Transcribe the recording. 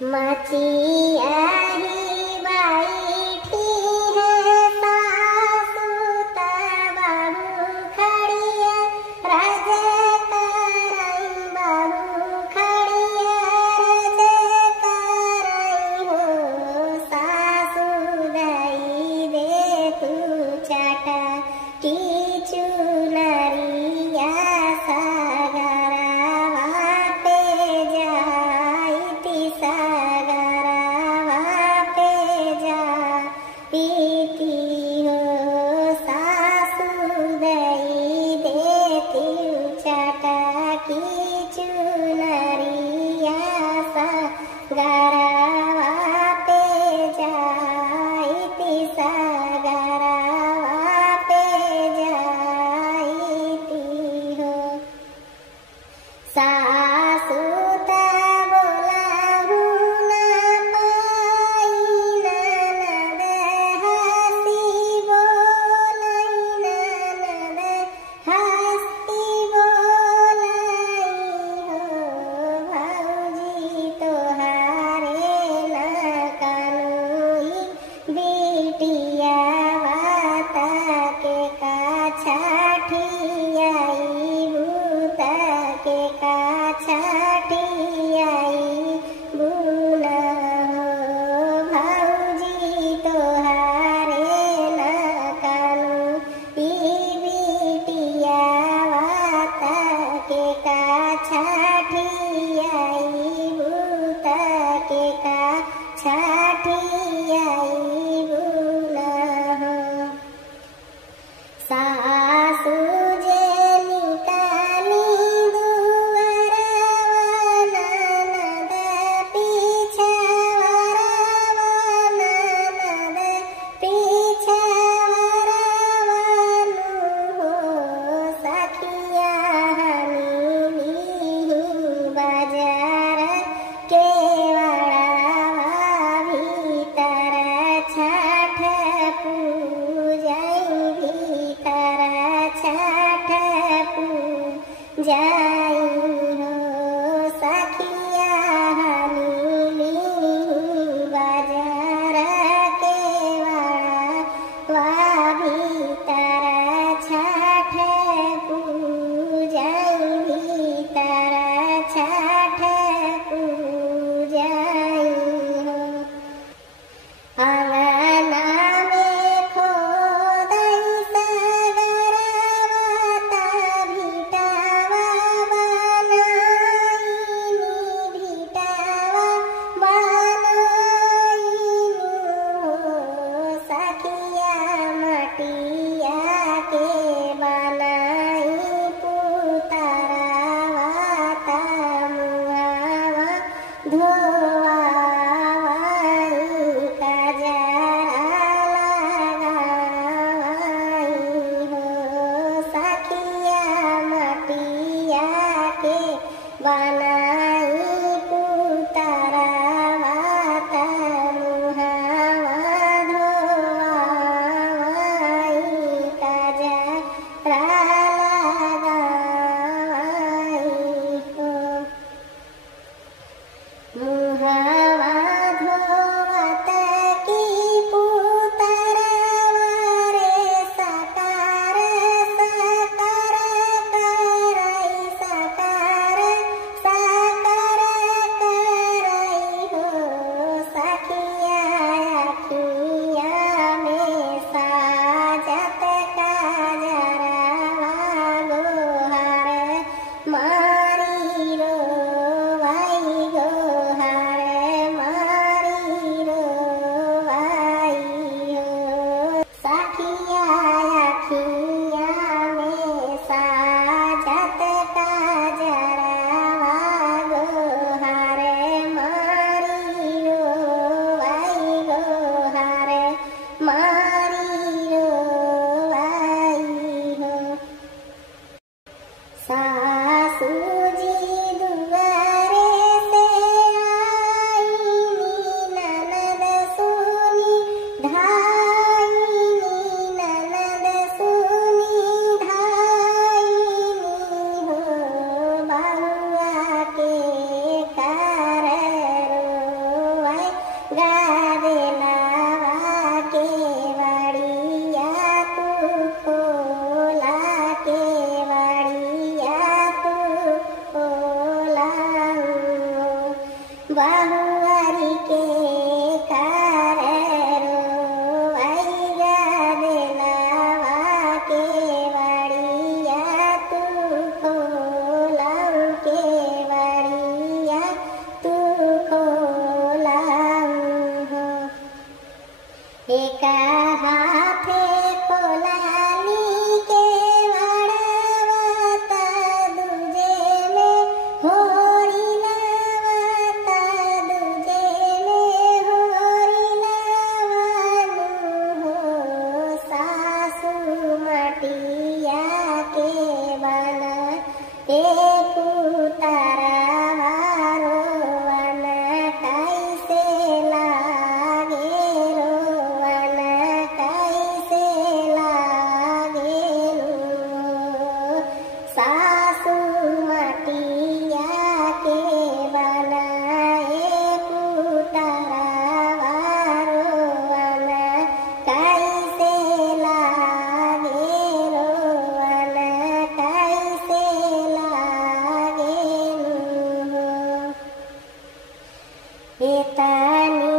माची आही बैठी है सासू बाबू खड़िया रज करई बाबू खड़िया रज करई हो सासू दई दे तू चाटा की चुनरिया सागरवा पे जाईती सागरवा पे जाईती हो सासू दई देती चाटा की चुनरिया सागरवा पे जाईती सागरवा पे जाईती हो सासू ता बोलाहू ना पाई ननद हसी बोलाई ननद हसी बोलाई हो भौजी तोहारे न कानूई बेटिया वाता के काछा ठियाई बूता के काछा ठियाई बुना हो भौजी तोहारे न कानूई बेटिया वाता के काछा ठियाई बूता के काछा ठियाई बुना हो सासू जे निकाली दुअरवा ननद पीछावरवा ननद पीछावरवा नु हो सखिया हमीली बाजार के वड़ावा बहुआरी के कारेरो आइगा देलावा के बाड़िया तू खोलाऊ के बाड़िया तू खोलाऊ हो एका हाथे खोलाली के वाड़ावता दूजे में होरी लावता दूजे में होरी लावानु हो सासू मटिया के बना एक उतारा रोवना कैसे लागे रोवना कैसे लागे सासू मटिया के बना एक उतारा रोवना कैसे लागे रोवना कैसे लागे एतानी